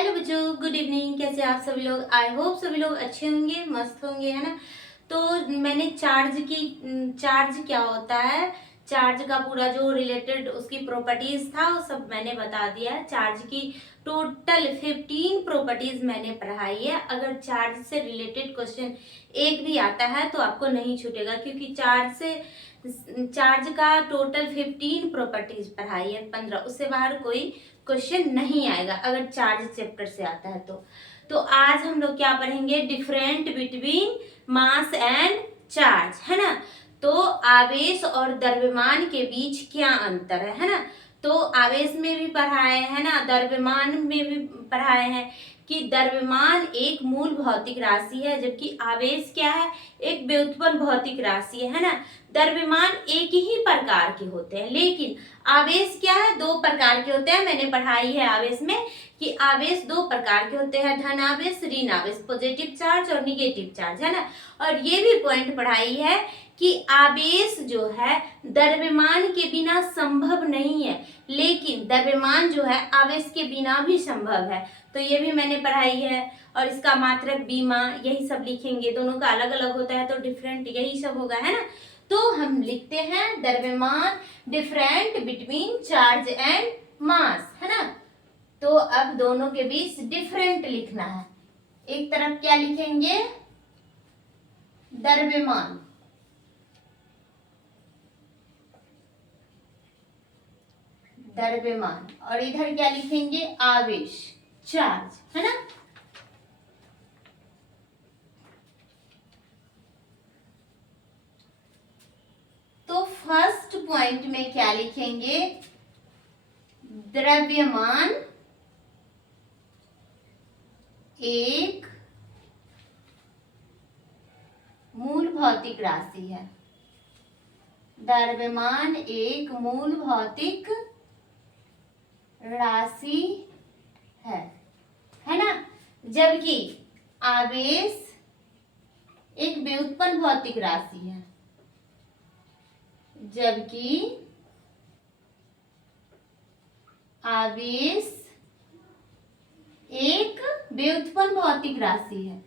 Hello बच्चों, good evening. कैसे आप सभी लोग? आई होप सभी लोग अच्छे होंगे, मस्त होंगे, है ना। तो मैंने चार्ज क्या होता है, चार्ज का पूरा जो रिलेटेड उसकी प्रॉपर्टीज था वो सब मैंने बता दिया है। चार्ज की टोटल 15 प्रॉपर्टीज मैंने पढ़ाई है। अगर चार्ज से रिलेटेड क्वेश्चन एक भी आता है तो आपको नहीं छूटेगा, क्योंकि चार्ज का टोटल 15 प्रॉपर्टीज पढ़ाई है। 15, उससे बाहर कोई क्वेश्चन नहीं आएगा अगर चार्ज चैप्टर से आता है तो आज हम लोग क्या पढ़ेंगे? Different between mass and charge, है ना। तो आवेश और द्रव्यमान के बीच क्या अंतर है ना। तो आवेश में भी पढ़ाए है ना, द्रव्यमान में भी पढ़ाए हैं कि द्रव्यमान एक मूल भौतिक राशि है, जबकि आवेश क्या है? एक व्युत्पन्न भौतिक राशि है ना। द्रव्यमान एक ही प्रकार के होते हैं, लेकिन आवेश क्या है? दो प्रकार के होते हैं। मैंने पढ़ाई है आवेश में कि आवेश दो प्रकार के होते हैं, धन आवेश, ऋण आवेश, पॉजिटिव चार्ज और निगेटिव चार्ज, है ना। और ये भी पॉइंट पढ़ाई है कि आवेश जो है द्रव्यमान के बिना संभव नहीं है, लेकिन द्रव्यमान जो है आवेश के बिना भी संभव है। तो ये भी मैंने पढ़ाई है। और इसका मात्रक, बीमा, यही सब लिखेंगे। दोनों का अलग अलग होता है तो डिफरेंट यही सब होगा, है ना। तो हम लिखते हैं द्रव्यमान different between charge and mass, है ना। तो अब दोनों के बीच डिफरेंट लिखना है। एक तरफ क्या लिखेंगे? द्रव्यमान, द्रव्यमान, और इधर क्या लिखेंगे? आवेश, चार्ज, है ना। तो फर्स्ट पॉइंट में क्या लिखेंगे? द्रव्यमान एक मूल भौतिक राशि है। द्रव्यमान एक मूल भौतिक राशि है ना। जबकि आवेश एक व्युत्पन्न भौतिक राशि है। जबकि आवेश एक व्युत्पन्न भौतिक राशि है।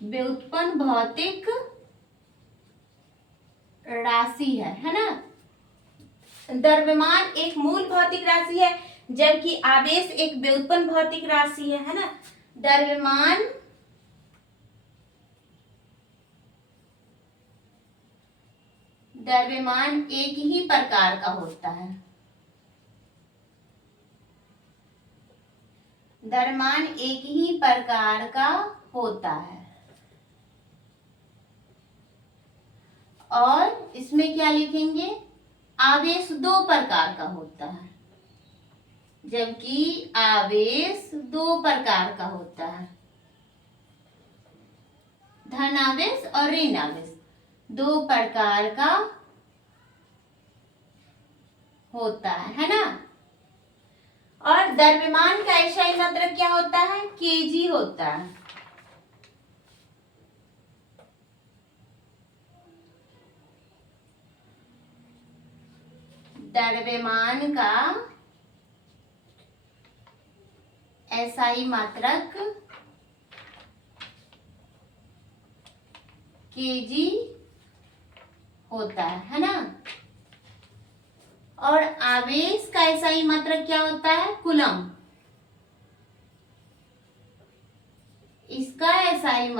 व्युत्पन्न भौतिक राशि है ना। द्रव्यमान एक मूल भौतिक राशि है, जबकि आवेश एक व्युत्पन्न भौतिक राशि है ना। द्रव्यमान एक ही प्रकार का होता है। द्रव्यमान एक ही प्रकार का होता है। और इसमें क्या लिखेंगे? आवेश दो प्रकार का होता है। जबकि आवेश दो प्रकार का होता है, धन आवेश और ऋण आवेश, दो प्रकार का होता है ना। और द्रव्यमान का SI मात्रक क्या होता है? kg होता है। द्रव्यमान का SI मात्रक kg होता है ना। और आवेश का SI मात्रक क्या होता है? कूलम। इसका SI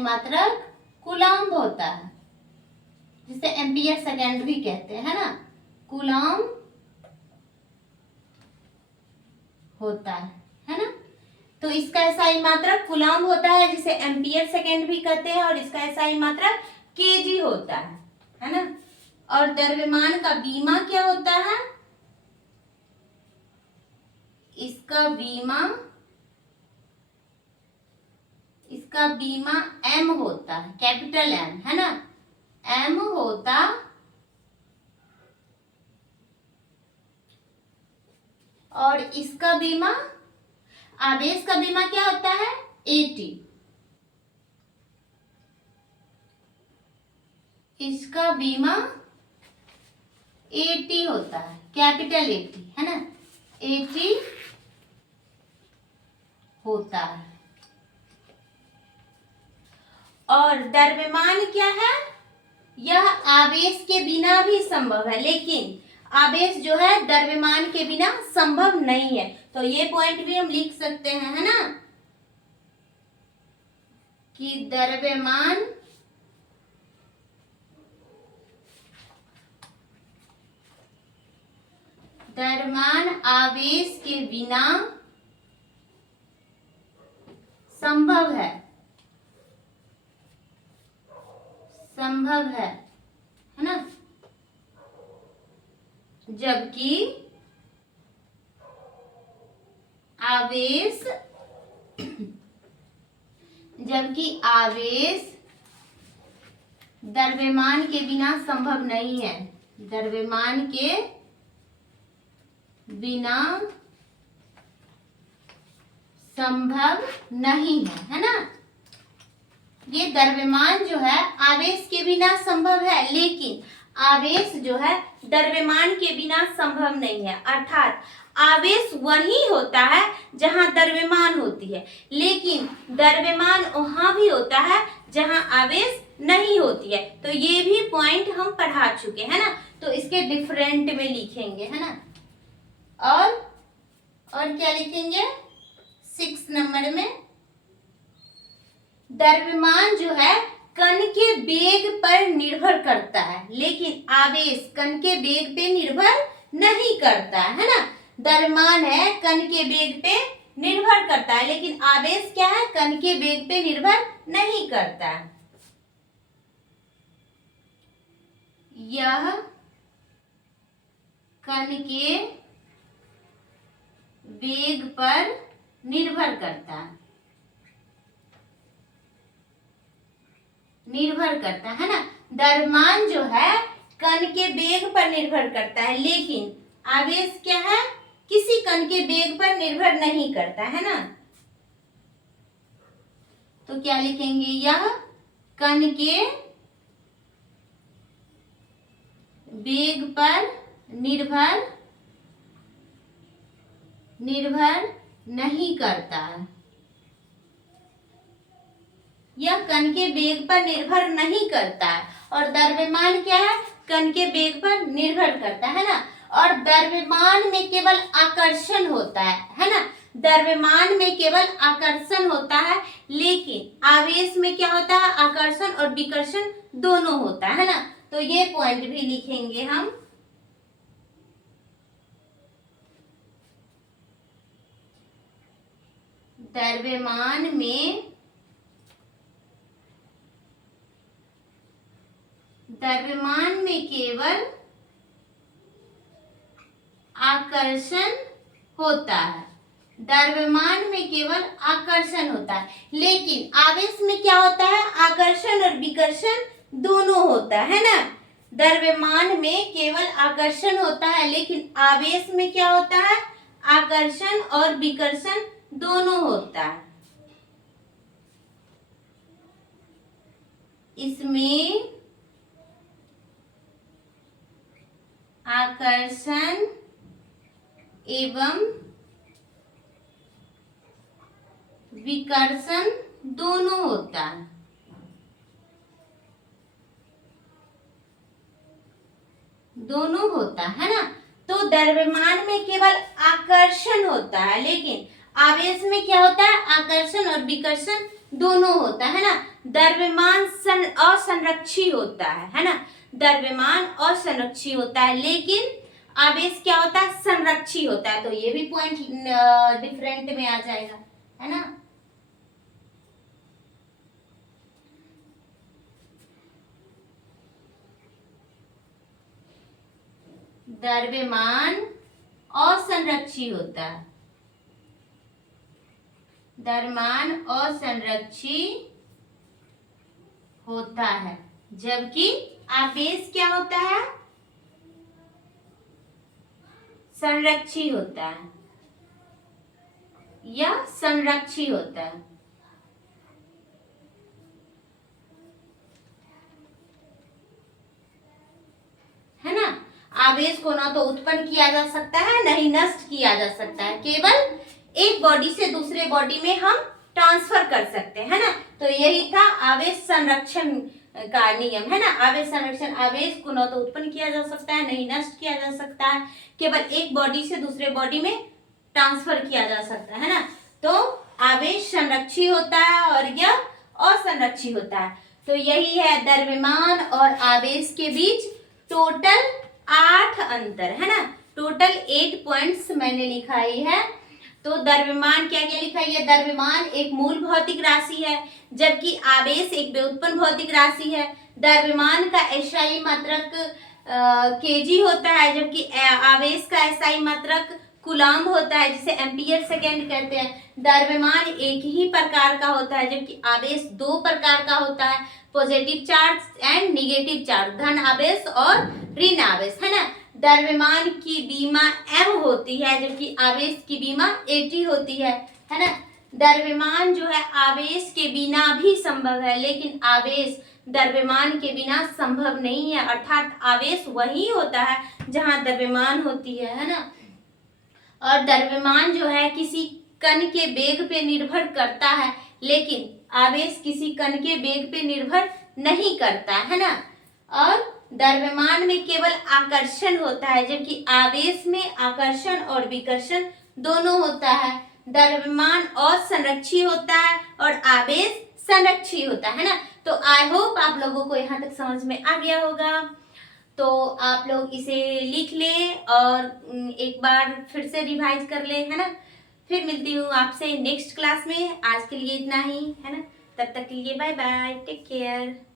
मात्रक कूलम्ब होता है, जिसे एम्पियर सेकेंड भी कहते हैं ना। कूलम्ब होता है ना। तो इसका SI मात्रक कूलम्ब होता है, जिसे एम्पियर सेकेंड भी कहते हैं, और इसका SI मात्रक kg होता है ना। और द्रव्यमान का बीमा क्या होता है? इसका बीमा M होता है, कैपिटल M, है ना। M होता और इसका बीमा, आवेश का बीमा क्या होता है? AT। इसका बीमा 80 होता है, कैपिटल 80 है ना, 80 होता है। और द्रव्यमान क्या है, यह आवेश के बिना भी संभव है, लेकिन आवेश जो है द्रव्यमान के बिना संभव नहीं है। तो ये पॉइंट भी हम लिख सकते हैं, है ना, कि द्रव्यमान आवेश के बिना संभव है, है ना, जबकि आवेश द्रव्यमान के बिना संभव नहीं है, द्रव्यमान के बिना संभव नहीं है ना। ये द्रव्यमान जो है आवेश के बिना संभव है, लेकिन आवेश जो है द्रव्यमान के बिना संभव नहीं है। अर्थात आवेश वही होता है जहां द्रव्यमान होती है, लेकिन द्रव्यमान वहां भी होता है जहां आवेश नहीं होती है। तो ये भी पॉइंट हम पढ़ा चुके हैं ना, तो इसके डिफरेंट में लिखेंगे, है ना। और क्या लिखेंगे 6 नंबर में, द्रव्यमान जो है कण के वेग पर निर्भर करता है, लेकिन आवेश कण के वेग पे निर्भर नहीं करता है ना। द्रव्यमान है कण के वेग पे निर्भर करता है, लेकिन आवेश क्या है, कण के वेग पे निर्भर नहीं करता है। यह कण के वेग पर निर्भर करता है ना। द्रव्यमान जो है कण के वेग पर निर्भर करता है, लेकिन आवेश क्या है, किसी कण के वेग पर निर्भर नहीं करता है ना। तो क्या लिखेंगे, यह कण के वेग पर निर्भर नहीं करता है। यह कण के वेग पर निर्भर नहीं करता है, और द्रव्यमान क्या है, कण के वेग पर निर्भर करता है ना। और द्रव्यमान में केवल आकर्षण होता है ना, द्रव्यमान में केवल आकर्षण होता है, लेकिन आवेश में क्या होता है, आकर्षण और विकर्षण दोनों होता है ना। तो ये पॉइंट भी लिखेंगे हम। द्रव्यमान में केवल आकर्षण होता है, द्रव्यमान में केवल आकर्षण होता है, लेकिन आवेश में क्या होता है, आकर्षण और विकर्षण दोनों होता है ना। द्रव्यमान में केवल आकर्षण होता है, लेकिन आवेश में क्या होता है, आकर्षण और विकर्षण दोनों होता है। इसमें आकर्षण एवं विकर्षण दोनों होता है, है ना। तो द्रव्यमान में केवल आकर्षण होता है, लेकिन आवेश में क्या होता है, आकर्षण और विकर्षण दोनों होता है ना। द्रव्यमान असंरक्षी होता है ना, द्रव्यमान असंरक्षी होता है, लेकिन आवेश क्या होता है, संरक्षी होता है। तो ये भी पॉइंट डिफरेंट में आ जाएगा, है ना। द्रव्यमान असंरक्षी होता है, द्रव्यमान असंरक्षी होता है, जबकि आवेश क्या होता है, संरक्षी होता है या संरक्षी होता है। आवेश को ना तो उत्पन्न किया जा सकता है न ही नष्ट किया जा सकता है, केवल एक बॉडी से दूसरे बॉडी में हम ट्रांसफर कर सकते हैं, है ना। तो यही था आवेश संरक्षण का नियम, है ना। आवेश संरक्षण, आवेश को न तो उत्पन्न किया जा सकता है नहीं नष्ट किया जा सकता है, केवल एक बॉडी से दूसरे बॉडी में ट्रांसफर किया जा सकता है ना। तो आवेश संरक्षी होता है और यह असंरक्षी होता है। तो यही है द्रव्यमान और आवेश के बीच टोटल 8 अंतर, है ना। टोटल 8 पॉइंट्स मैंने लिखाई है। तो द्रव्यमान क्या क्या लिखा है? द्रव्यमान एक मूल भौतिक राशि है, जबकि आवेश एक व्युत्पन्न भौतिक राशि है। द्रव्यमान का एसआई मात्रक केजी होता है, जबकि आवेश का एसआई मात्रक कूलम्ब होता है, जिसे एम्पियर सेकेंड कहते हैं। द्रव्यमान एक ही प्रकार का होता है, जबकि आवेश 2 प्रकार का होता है, positive charge and negative charge, धन आवेश और ऋण आवेश, है ना। द्रव्यमान की बीमा m होती है, जबकि आवेश की बीमा 80 होती है ना। द्रव्यमान जो है आवेश के बिना भी संभव है, लेकिन आवेश द्रव्यमान के बिना संभव नहीं है, अर्थात आवेश वही होता है जहां द्रव्यमान होती है ना। और द्रव्यमान जो है किसी कण के वेग पे निर्भर करता है, लेकिन आवेश किसी कण के वेग पे निर्भर नहीं करता, है ना। और द्रव्यमान में केवल आकर्षण होता है, जबकि आवेश में आकर्षण और विकर्षण दोनों होता है। द्रव्यमान असंरक्षी होता है और आवेश संरक्षी होता है ना। तो आई होप आप लोगों को यहाँ तक समझ में आ गया होगा। तो आप लोग इसे लिख लें और एक बार फिर से रिवाइज कर लें, है ना। फिर मिलती हूँ आपसे नेक्स्ट क्लास में। आज के लिए इतना ही, है ना। तब तक के लिए बाय बाय, टेक केयर।